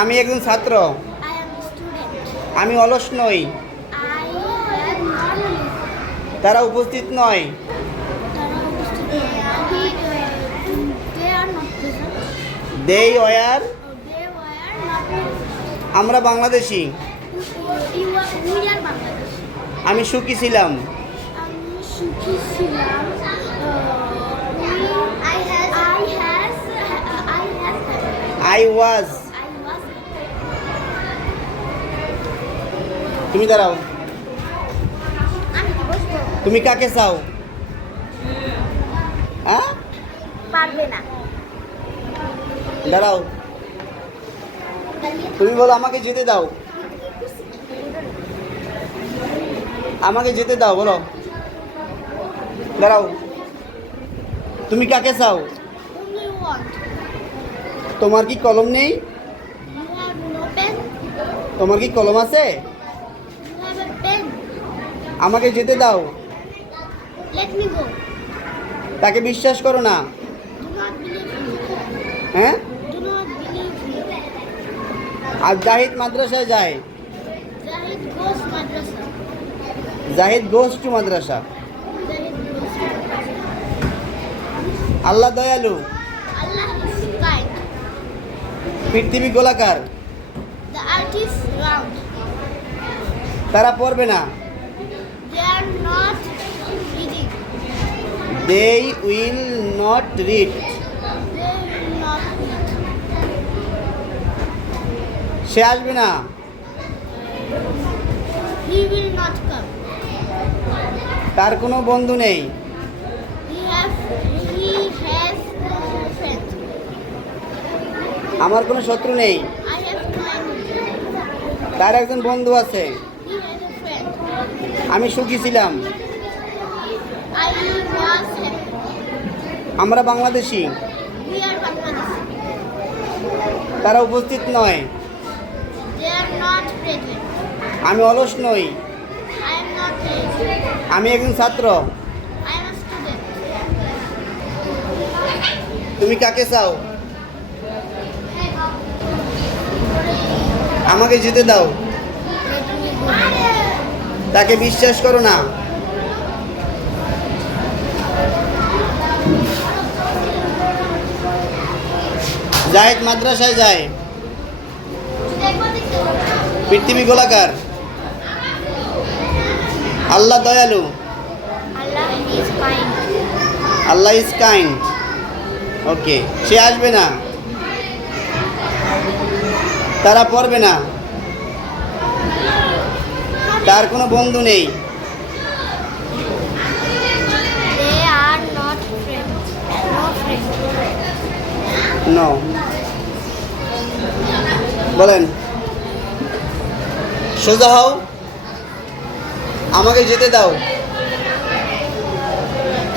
আমি একজন ছাত্র। I am a student. আমি অলস নই। I am not lazy. তারা উপস্থিত নয়। They are not present. They were। They were not present. আমরা বাংলাদেশি। We are Bangladesh. আমি সুখী ছিলাম। আমি সুখী ছিলাম। I was। I was. তুমি দাঁড়াও। আমি কি বলবো? তুমি কাকে চাও? হ্যাঁ, পারবে না। দাঁড়াও। তুমি বলো আমাকে যেতে দাও। আমাকে যেতে দাও, বলো। দাঁড়াও। তুমি কাকে চাও? Only want. তোমার কি কলম নেই? You have no pen. তোমার কি কলম আছে? You have a pen. আমাকে যেতে দাও। Let me go. তাকে বিশ্বাস করো না। Do not believe me. হ্যাঁ, Do not believe me. আর জাহিদ মাদ্রাসায় যায়। Zahid goes madrasa. Zahid goes to Madrasa. Zahid goes madrasa. আল্লাহ দয়ালু। Allah is kind. পৃথিবী গোলাকার। The earth is round. তারা পড়বে না। They are not reading. They will not read। They will not read. সে আসবে না। He will not come. তার কোনো বন্ধু নেই। He has no friend. আমার কোনো শত্রু নেই। I have no enemy. তার একজন বন্ধু আছে। He has a friend. আমি সুখী ছিলাম। I was happy. আমরা বাংলাদেশি। We are Bangladesh. তারা উপস্থিত নয়। They are not present. আমি অলস নই। I am not lazy. আমি একজন ছাত্র। I am a student. তুমি কাকে চাও? আমাকে যেতে দাও। Let me go. তাকে বিশ্বাস করো না। জাহিদ মাদ্রাসায় যায়। পৃথিবী গোলাকার। আল্লাহ দয়ালু। Allah is kind. Allah is kind. Okay, সে আসবে না। তারা পড়বে না। তার কোনো বন্ধু নেই। They are not friends. No friends. No. বলেন, সোজা হও। আমাকে যেতে দাও।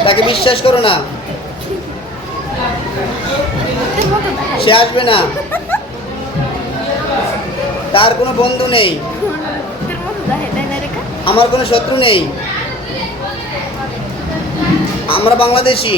তাকে বিশ্বাস করো না। সে আসবে না। তার কোনো বন্ধু নেই। আমার কোনো শত্রু নেই। আমরা বাংলাদেশি।